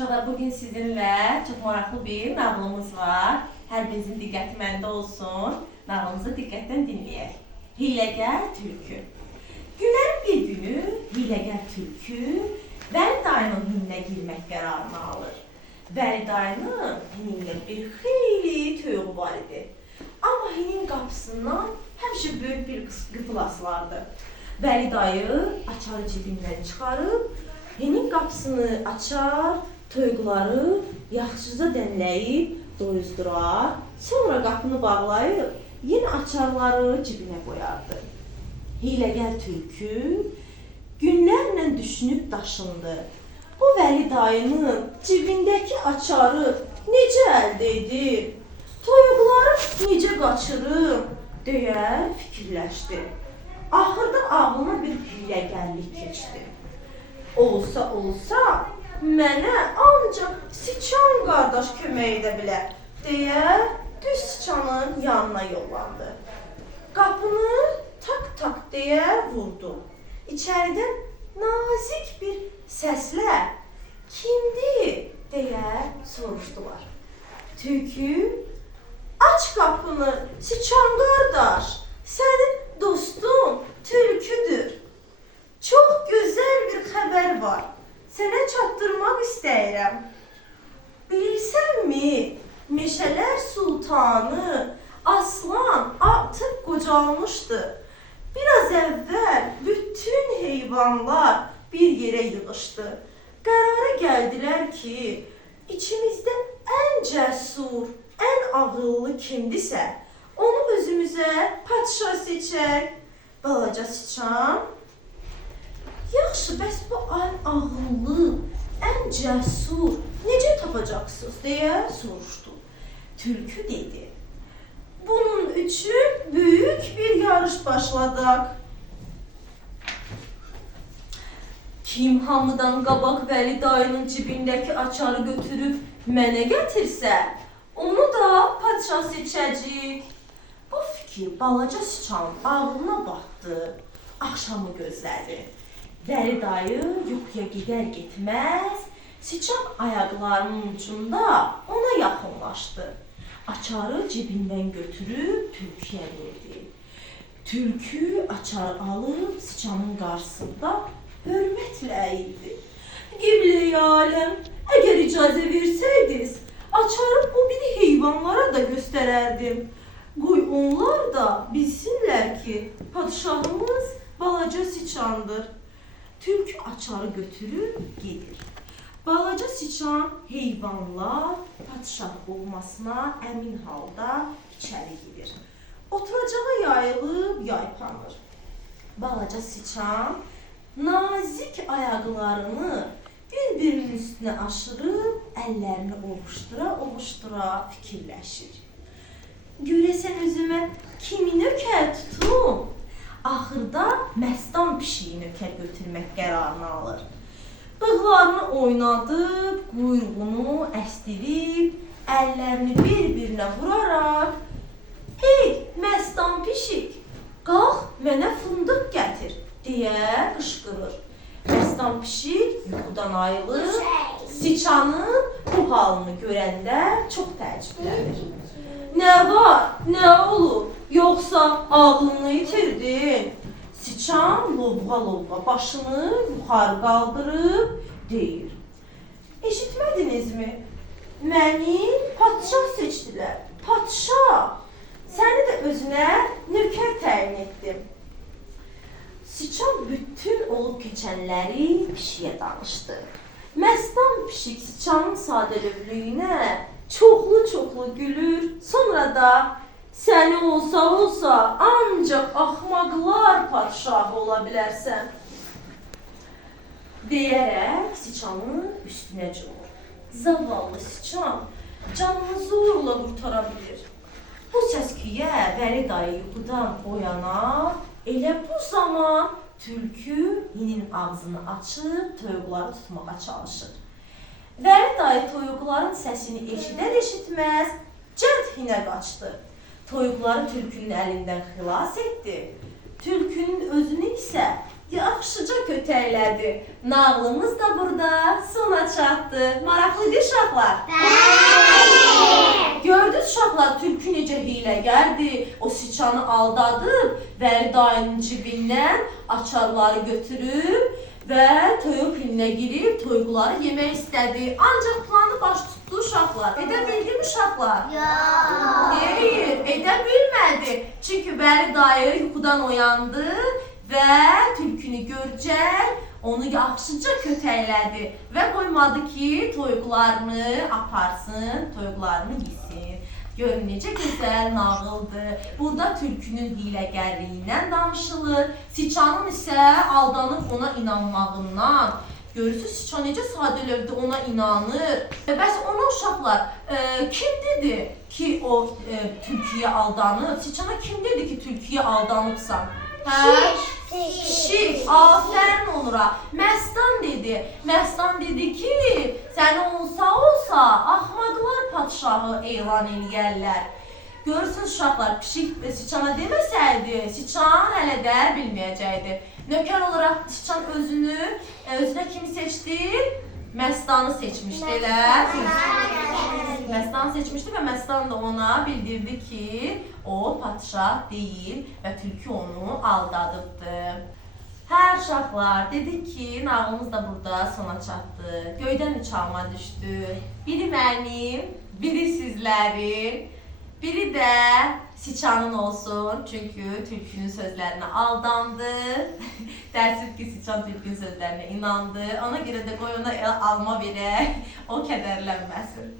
Uşaqlar, bugün sizinle çok maraqlı bir nağılımız var. Hər birinizin diqqəti məndə olsun. Nağılımızı diqqətlə dinləyək. Hiləgər tülkü. Günlərin bir günü hiləgər tülkü Vəli dayının hininə girmək qərarını alır. Vəli dayının hinində bir xeyli toyuğu var idi. Amma hinin qapısından həmişə böyük bir qıfıl asılardı. Vəli dayı açarı cibindən çıxarıb, hinin qapısını açar, toyuqları yaxşıca dənləyib doyuzdurar, sonra qapını bağlayıb yenə açarları cibinə qoyardı. Hiləgər tülkü günlərlə düşünüb daşındı. Bu Vəli dayının cibindəki açarı necə əldə edib, toyuqları necə qaçırıb deyə fikirləşdi. Axırda ağlına bir hiləgərlik keçdi. Olsa mənə ancaq Siçan qardaş kömək edə bilər deyə düz Siçanın yanına yollandı. Qapını tak deyə vurdu. İçəridən nazik bir səslə kimdir deyə soruşdular. Tülkü, aç qapını Siçan qardaş, sənin dostun tülküdür. Çox gözəl bir xəbər var. Sənə çatdırmaq istəyirəm. Bilirsənmi, meşələr sultanı Aslan artıq qocalmışdı. Biraz əvvəl bütün heyvanlar bir yerə yığışdı. Qərara gəldilər ki, içimizdə ən cəsur, ən ağıllı kimdirsə, onu özümüzə padşah seçək. Balaca Siçan, yaxşı, bəs bu ən ağıllı, ən cəsur necə tapacaqsınız deyə soruşdu. Tülkü dedi, bunun üçün böyük bir yarış başladıq. Kim hamıdan qabaq Vəli dayının cibindəki açarı götürüb mənə gətirsə, onu da padşah seçəcək. Bu fikir balaca Siçanın ağlına batdı. Axşamı gözlədi. Vəli dayı yuxuya gedər-getməz, Siçan ayaqlarının ucunda ona yaxınlaşdı. Açarı cibindən götürüb tülküyə verdi. Tülkü açarı alıb Siçanın qarşısında hörmətlə əyildi. Qiblə-i aləm, əgər icazə versəydiniz, açarı bu biri heyvanlara da göstərərdim. Qoy onlar da bilsinlər ki, padşahımız balaca Siçandır. Tülkü açarı götürüb gedir. Balaca Siçan heyvanlar padşah olmasına əmin halda içəri girir. Oturacağa yayılıb yaypanır. Balaca Siçan nazik ayaqlarını bir-birinin üstünə aşırıb, əllərini ovuşdura fikirləşir. Görəsən özümə kimi nökər tutum? Axırda məstan pişiyi nökər götürmək qərarını alır. Bığlarını oynadıb, quyruğunu əsdirib, əllərini bir-birinə vuraraq, "Ey məstan pişik, qalx mənə fındıq gətir" deyə qışqırır. Məstan pişik yuxudan ayılır, Siçanın bu halını görəndə çox təəccüblənir. "Nə var, nə olub, yoxsa ağlını itirdin?" Siçan lovğa başını yuxarı qaldırıb deyir. "Eşitmədinizmi? Məni padşah seçdilər. Padşah, səni də özünə nökər təyin etdim." Siçan bütün olub keçənləri pişiyə danışdı. Məstan pişik Siçanın sadəlövlüyünə çoxlu gülür, sonra da "Səni olsa ancaq axmaqlar padşahı ola bilərsən" deyərək Siçanın üstünə cumur. Zavallı Siçan canını zorla qurtara bilir. Bu səsküyə Vəli dayı yuxudan oyanar, elə bu zaman tülkü hinin ağzını açıb toyuqları tutmağa çalışır. Vəli dayı toyuqların səsini eşidər-eşitməz cəld hinə qaçdı. Toyuqları tülkünün əlindən xilas etdi. Tülkünün özünü isə yaxşıca kötəklədi. Nağlımız da burada sona çatdı. Maraqlıdır uşaqlar. Gördünüz uşaqlar, tülkü necə hiyləgərdir. O siçanı aldadıb, Vəli dayının cibindən açarları götürüb və toyuq hilinə girib toyuqları yemək istədi. Ancaq planı baş tutdu uşaqlar. Edə bildi mi uşaqlar? Deyir, edə bilmədi. Çünki Vəli dayı yuxudan oyandı və tülkünü görcək onu yaxşıca kötəklədi və qoymadı ki, toyuqlarını aparsın, toyuqlarını yesin. Görün necə gözəl nağıldır. Burada tülkünün hiyləgərliyindən danışılır. Siçanın isə aldanıb ona inanmağından. Görürsünüz, siçan necə sadəlövdə ona inanır. Bəs ona uşaqlar, kim dedi ki, o tülküyə aldanıb? Siçana kim dedi ki, tülküyə aldanıbsan? Pişik, afərin onura. Məstan dedi. Məstan dedi ki, səni olsa, axmaqlar padşahı elan eləyərlər. Görürsünüz uşaqlar, pişik siçana deməsəydi, siçan hələ də bilməyəcəkdi. Nökər olaraq siçan özünə kimi seçdi? Məstanı seçmişdi, elə? Məstan seçmişdi və Məstan da ona bildirdi ki, o padşah deyil və tülkü onu aldadıbdı. Hə uşaqlar, dedik ki, nağılımız da burada sona çatdı. Göydən üç alma düşdü. Biri mənim, biri sizlərin, biri də siçanın olsun. Çünki tülkünün sözlərinə aldandı. Təəssüf ki, siçan tülkünün sözlərinə inandı. Ona görə də qoy ona alma verək, o kədərlənməsin.